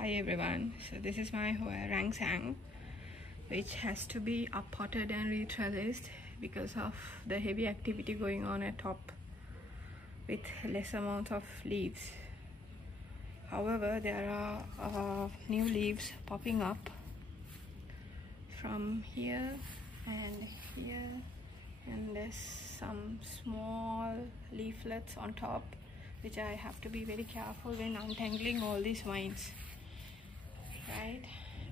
Hi everyone, so this is my Hoya Rangsan, which has to be up-potted and retrellised because of the heavy activity going on at top with less amount of leaves. However, there are new leaves popping up from here and here, and there's some small leaflets on top, which I have to be very careful when untangling all these vines. Right,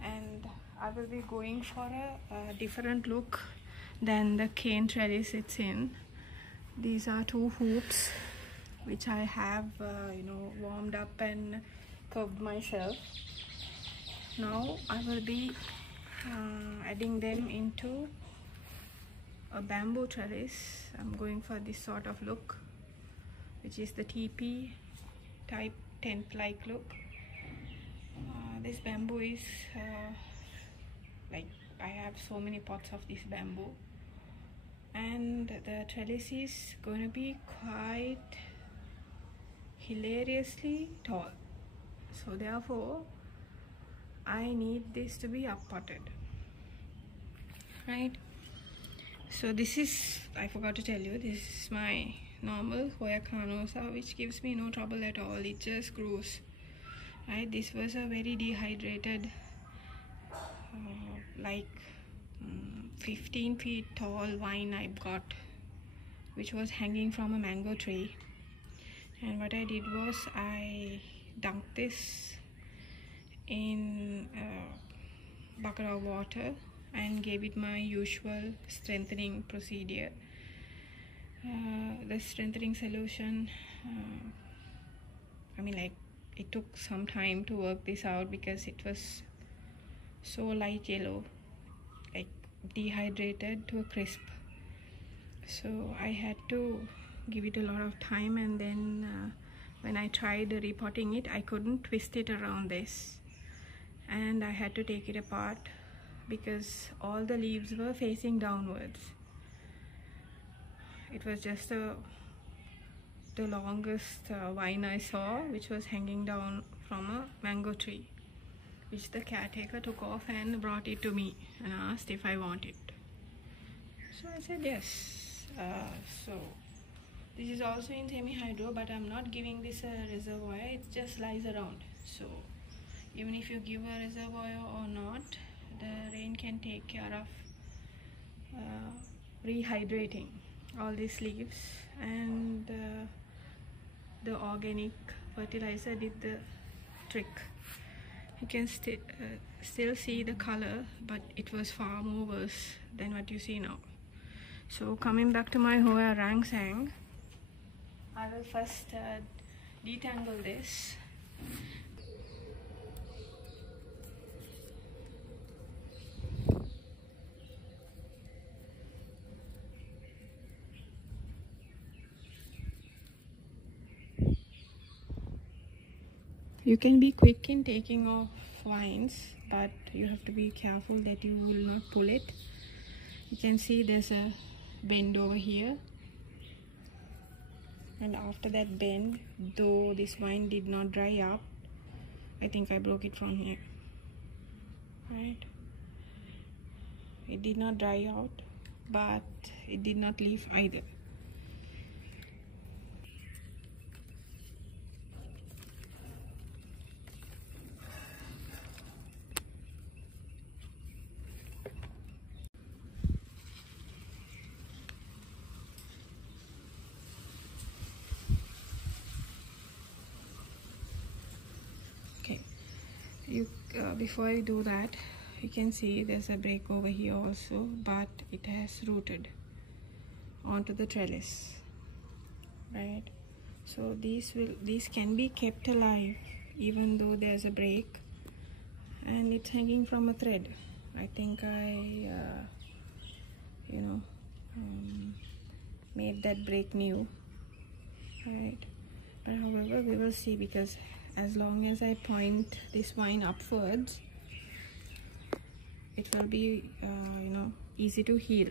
and I will be going for a different look than the cane trellis it's in. These are two hoops which I have warmed up and curved myself. Now I will be adding them into a bamboo trellis. I'm going for this sort of look, which is the teepee type tent like look. This bamboo is like, I have so many pots of this bamboo, and the trellis is going to be quite hilariously tall, so therefore I need this to be up potted, right? So this is, I forgot to tell you, this is my normal Hoya carnosa, which gives me no trouble at all. It just grows. Right, this was a very dehydrated, 15 feet tall vine I got, which was hanging from a mango tree. And what I did was I dunked this in a bucket of water and gave it my usual strengthening procedure. The strengthening solution, it took some time to work this out because it was so light yellow, like dehydrated to a crisp. So I had to give it a lot of time, and then when I tried repotting it, I couldn't twist it around this, and I had to take it apart because all the leaves were facing downwards. It was just the longest vine I saw, which was hanging down from a mango tree, which the caretaker took off and brought it to me and asked if I want it. So I said yes. So this is also in semi-hydro, but I'm not giving this a reservoir, it just lies around. So even if you give a reservoir or not, the rain can take care of rehydrating all these leaves, and the organic fertilizer did the trick. You can still see the color, but it was far more worse than what you see now. So coming back to my Hoya Rangsan, I will first detangle this. You can be quick in taking off vines, but you have to be careful that you will not pull it. You can see there's a bend over here, and after that bend, though this vine did not dry up, I think I broke it from here, right? It did not dry out, but it did not leave either. Before I do that, you can see there's a break over here also, but it has rooted onto the trellis, right? So these can be kept alive even though there's a break, and it's hanging from a thread. I think I made that break new, right? But however, we will see, because as long as I point this vine upwards, it will be easy to heal.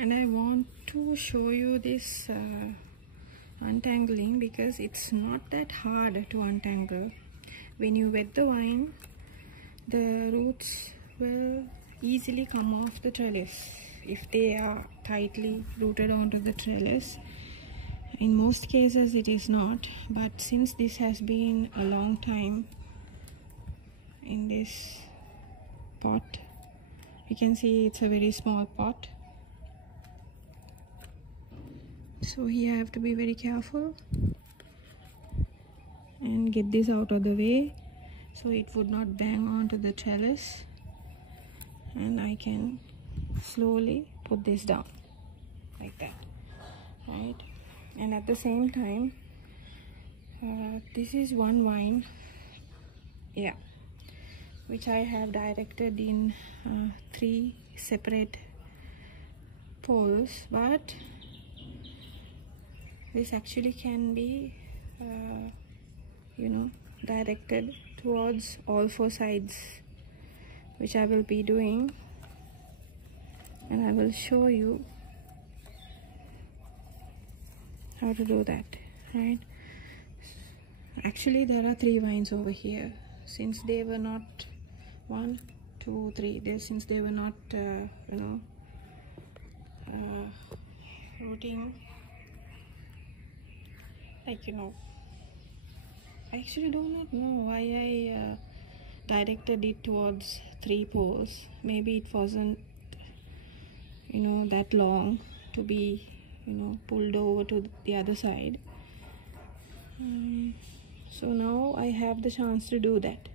And I want to show you this untangling because it's not that hard to untangle. When you wet the vine, the roots will easily come off the trellis if they are tightly rooted onto the trellis. In most cases it is not, but since this has been a long time in this pot, you can see it's a very small pot, so here I have to be very careful and get this out of the way so it would not bang onto the trellis, and I can slowly put this down like that, right? And at the same time, this is one vine, yeah, which I have directed in 3 separate poles, but this actually can be directed towards all 4 sides, which I will be doing, and I will show you how to do that, right? Actually there are 3 vines over here, since they were not 1, 2, 3, since they were not rooting, like, I actually do not know why I directed it towards 3 poles. Maybe it wasn't that long to be pulled over to the other side. So now I have the chance to do that.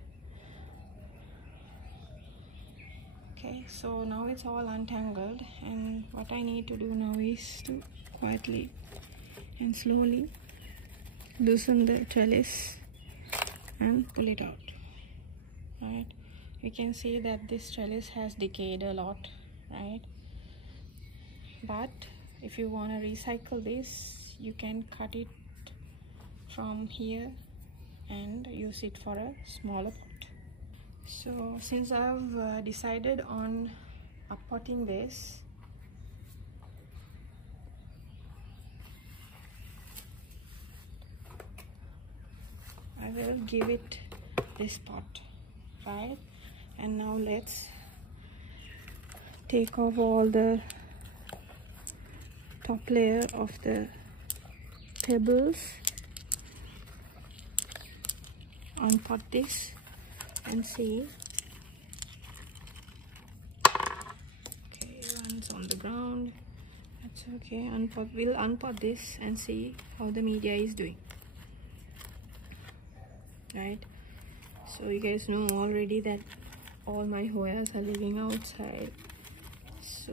Okay, so now it's all untangled, and what I need to do now is to quietly and slowly loosen the trellis and pull it out, right? You can see that this trellis has decayed a lot, right? But if you want to recycle this, you can cut it from here and use it for a smaller pot. So since I've decided on uppotting this, I will give it this pot, right? And now let's take off all the top layer of the pebbles, unpot this and see. Okay, one's on the ground, that's okay. We'll unpot this and see how the media is doing, right? So you guys know already that all my Hoyas are living outside, so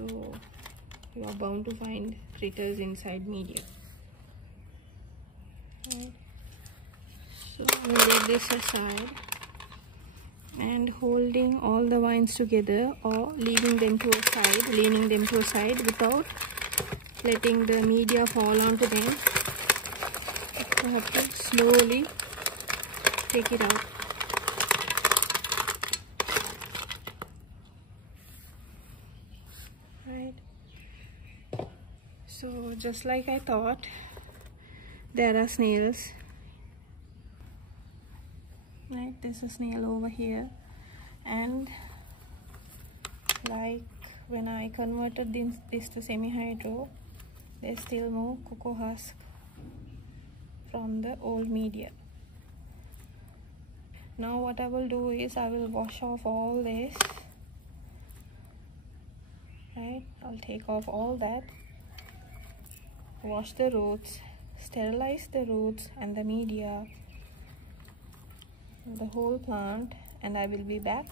you are bound to find critters inside media, right? So we'll leave this aside, and holding all the vines together or leaving them to a side, leaning them to a side without letting the media fall onto them, you have to slowly take it out. Right. So just like I thought, there are snails. Right, there's a snail over here, and like when I converted this to semi-hydro, there's still more cocoa husk from the old media. Now what I will do is I will wash off all this, right? I'll take off all that, wash the roots, sterilize the roots and the media, the whole plant, and I will be back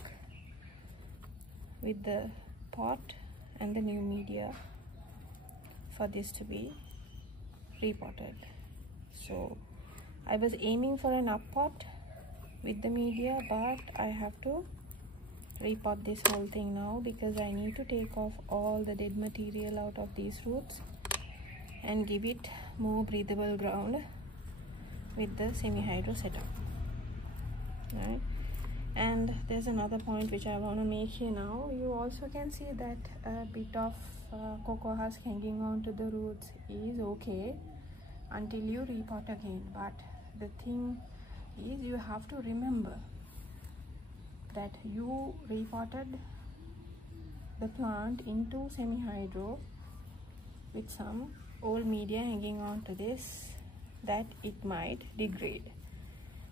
with the pot and the new media for this to be repotted. So I was aiming for an up pot with the media, but I have to repot this whole thing now because I need to take off all the dead material out of these roots and give it more breathable ground with the semi-hydro setup, right? And there's another point which I want to make here now. You also can see that a bit of cocoa husk hanging on to the roots is okay until you repot again. But the thing is, you have to remember that you repotted the plant into semi-hydro with some old media hanging on to this, that it might degrade,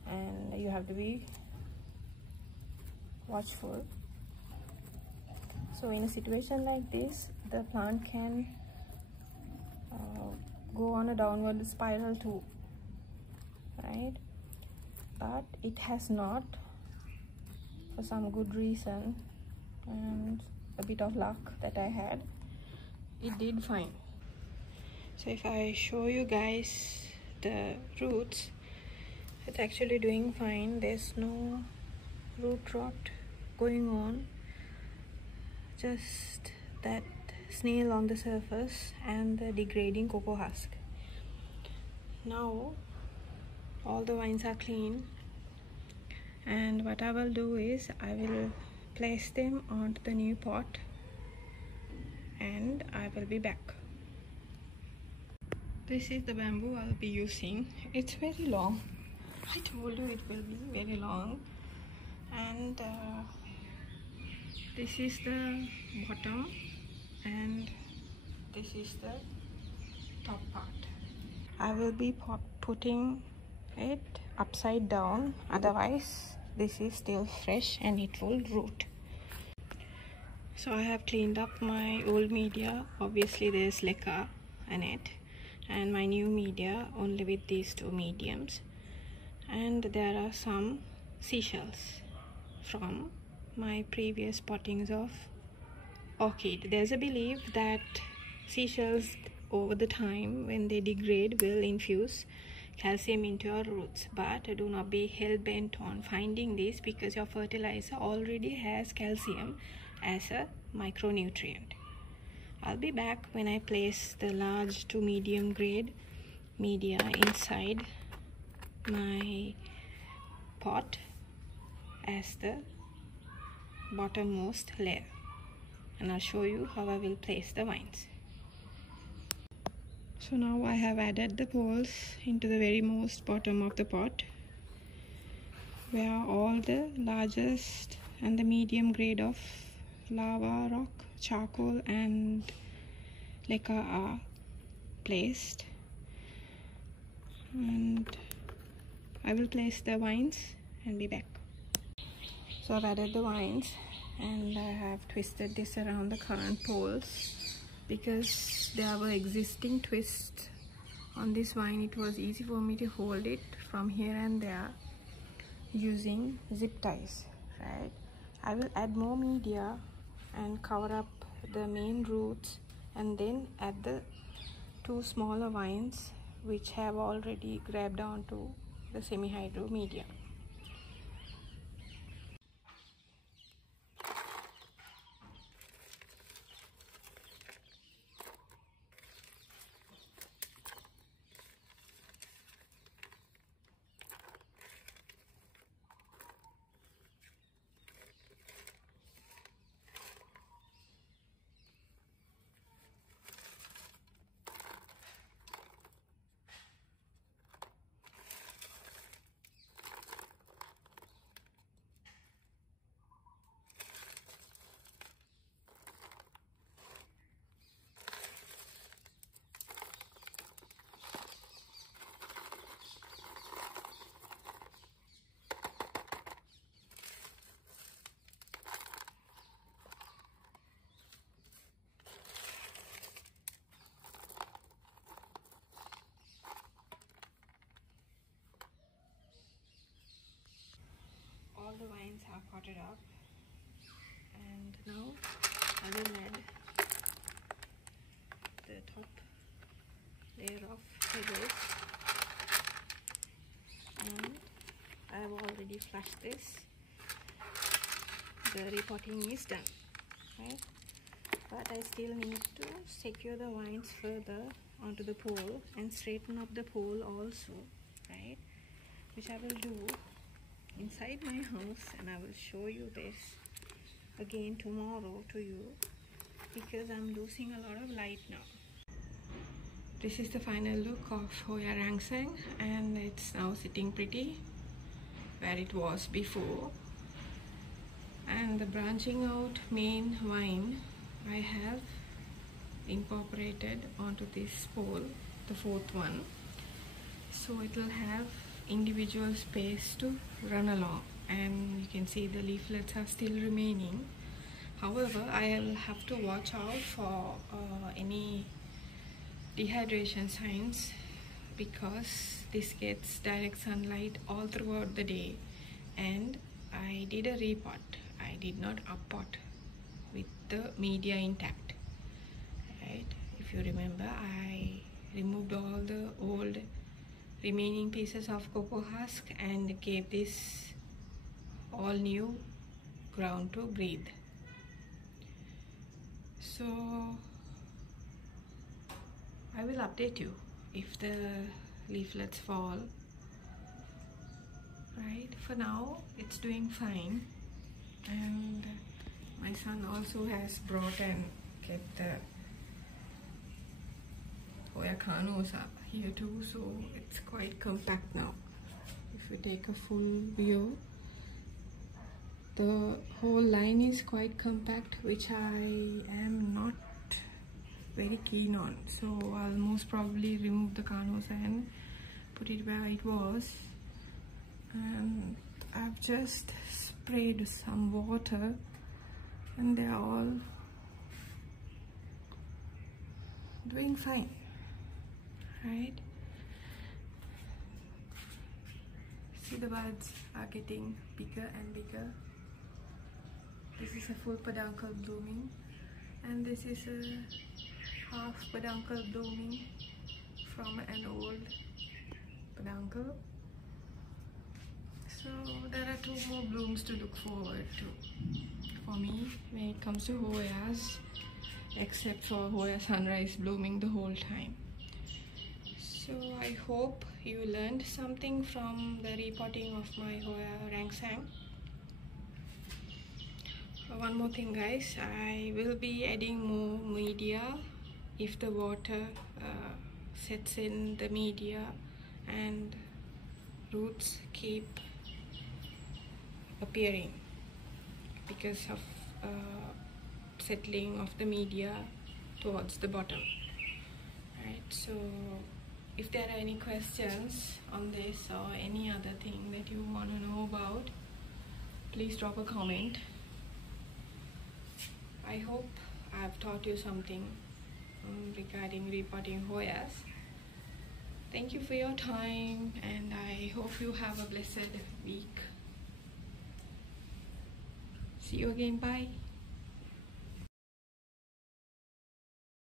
and you have to be watchful. So in a situation like this, the plant can go on a downward spiral too, right? But it has not, for some good reason and a bit of luck that I had, it did fine. So if I show you guys the roots, it's actually doing fine. There's no root rot going on, just that snail on the surface and the degrading cocoa husk. Now all the vines are clean, and what I will do is I will place them onto the new pot and I will be back. This is the bamboo I'll be using. It's very long. I told you it will be very long. And this is the bottom and this is the top part. I will be putting it upside down, otherwise this is still fresh and it will root. So I have cleaned up my old media. Obviously there's leca in it, and my new media only with these two mediums, and there are some seashells from my previous pottings of orchid. There's a belief that seashells over the time, when they degrade, will infuse calcium into your roots, but do not be hell-bent on finding this, because your fertilizer already has calcium as a micronutrient. I'll be back when I place the large to medium grade media inside my pot as the bottommost layer, and I'll show you how I will place the vines. So now I have added the poles into the very most bottom of the pot, where all the largest and the medium grade of lava, rock, charcoal and leca are placed, and I will place the vines and be back. So I've added the vines and I have twisted this around the current poles, because there were existing twists on this vine. It was easy for me to hold it from here and there using zip ties, right? I will add more media and cover up the main roots, and then add the two smaller vines which have already grabbed onto the semi-hydro media. All the vines are potted up, and now I will add the top layer of pebbles, and I have already flushed this. The repotting is done, right? But I still need to secure the vines further onto the pole and straighten up the pole also, right? Which I will do inside my house, and I will show you this again tomorrow to you, because I'm losing a lot of light now. This is the final look of Hoya Rangsan, and it's now sitting pretty where it was before. And the branching out main vine I have incorporated onto this pole, the fourth one, so it will have individual space to run along, and you can see the leaflets are still remaining. However, I'll have to watch out for any dehydration signs, because this gets direct sunlight all throughout the day, and I did a repot. I did not uppot with the media intact, right? If you remember, I removed all the old remaining pieces of cocoa husk and gave this all new ground to breathe. So I will update you if the leaflets fall. Right, for now it's doing fine, and my son also has brought and kept the Hoya Rangsan here too, so it's quite compact now. If you take a full view, the whole line is quite compact, which I am not very keen on, so I'll most probably remove the Rangsan and put it where it was. And I've just sprayed some water, and they're all doing fine, right? See, the buds are getting bigger and bigger. This is a full peduncle blooming, and this is a half peduncle blooming from an old peduncle. So there are 2 more blooms to look forward to for me when it comes to Hoyas, except for Hoya Sunrise blooming the whole time. So I hope you learned something from the repotting of my Hoya Rangsan. One more thing, guys, I will be adding more media if the water sets in the media and roots keep appearing because of settling of the media towards the bottom, right? So if there are any questions on this or any other thing that you want to know about, please drop a comment. I hope I've taught you something regarding repotting Hoyas. Thank you for your time, and I hope you have a blessed week. See you again. Bye.